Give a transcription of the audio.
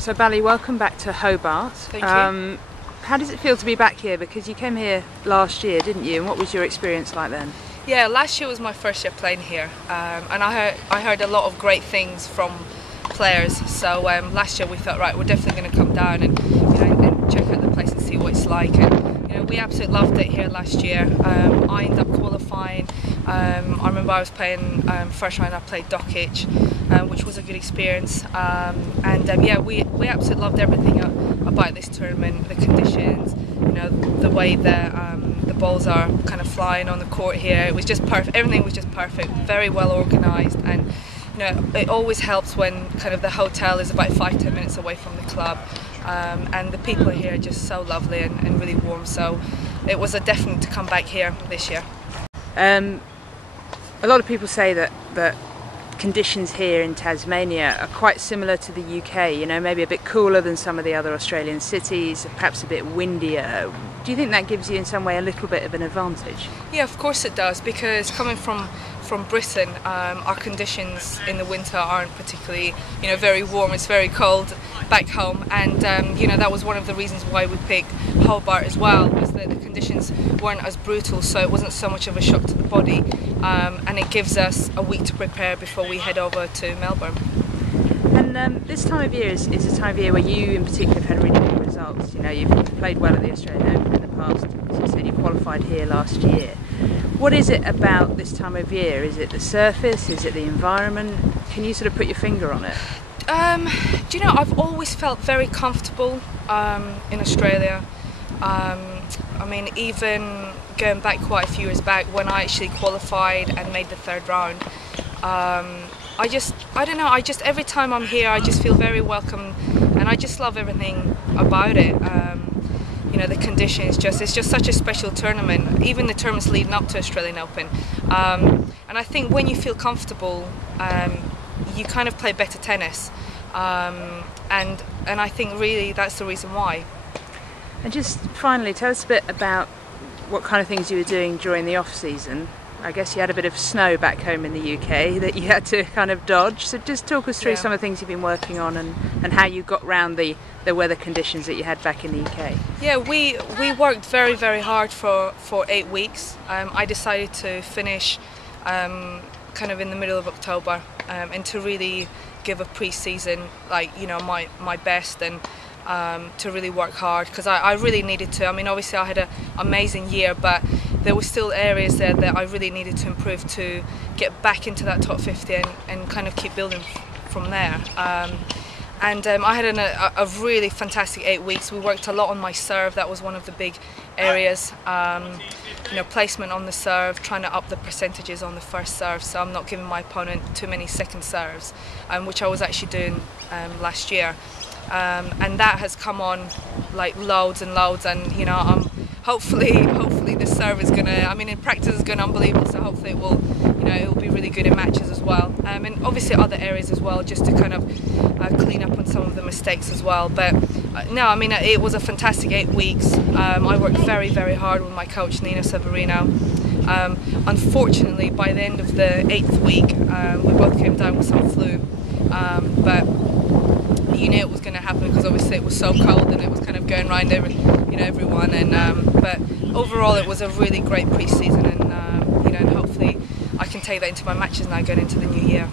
So Bally, welcome back to Hobart. Thank you. How does it feel to be back here? Because you came here last year, didn't you? And what was your experience like then? Yeah, last year was my first year playing here, and I heard a lot of great things from players. So last year we thought, right, we're definitely going to come down and and check out the place and see what it's like. And we absolutely loved it here last year. I ended up qualifying. I remember I was playing first round. I played Dockage, which was a good experience. Yeah, we absolutely loved everything about this tournament. The conditions, the way the balls are kind of flying on the court here. It was just perfect. Everything was just perfect. Very well organised, and it always helps when kind of the hotel is about 5-10 minutes away from the club. And the people here are just so lovely and really warm. So it was a definite to come back here this year. A lot of people say that conditions here in Tasmania are quite similar to the UK, maybe a bit cooler than some of the other Australian cities, perhaps a bit windier. Do you think that gives you in some way a little bit of an advantage? Yeah, of course it does, because coming from Britain, our conditions in the winter aren't particularly very warm. It's very cold back home, and that was one of the reasons why we picked Hobart as well, was that the conditions weren't as brutal, so it wasn't so much of a shock to the body, and it gives us a week to prepare before we head over to Melbourne. And this time of year is a time of year where you in particular have had really good results. You've played well at the Australian Open in the past. As you said, you qualified here last year. What is it about this time of year? Is it the surface? Is it the environment? Can you sort of put your finger on it? I've always felt very comfortable in Australia. Even going back quite a few years back when I actually qualified and made the third round, every time I'm here I just feel very welcome, and I just love everything about it. The conditions, it's just such a special tournament, even the tournaments leading up to Australian Open. And I think when you feel comfortable, you kind of play better tennis. And I think really that's the reason why. And just finally, tell us a bit about what kind of things you were doing during the off-season. I guess you had a bit of snow back home in the UK that you had to kind of dodge. So just talk us through some of the things you've been working on and how you got around the weather conditions that you had back in the UK. Yeah, we worked very, very hard for 8 weeks. I decided to finish kind of in the middle of October and to really give a pre-season my best, and to really work hard, because I really needed to. Obviously I had an amazing year, but there were still areas there that I really needed to improve to get back into that top 50 and kind of keep building from there. I had a really fantastic 8 weeks. We worked a lot on my serve. That was one of the big areas. Placement on the serve, trying to up the percentages on the first serve, so I'm not giving my opponent too many second serves, which I was actually doing last year. And that has come on like loads and loads, and hopefully the serve is gonna, in practice it's going unbelievable, so hopefully it will be really good in matches as well, and obviously other areas as well, just to kind of clean up on some of the mistakes as well. But it was a fantastic 8 weeks. I worked very, very hard with my coach Nina Severino. Unfortunately, by the end of the 8th week, we both came down with some flu, but you knew it was going to happen because obviously it was so cold and it was kind of going around everyone. But overall, it was a really great pre-season, and and hopefully I can take that into my matches now going into the new year.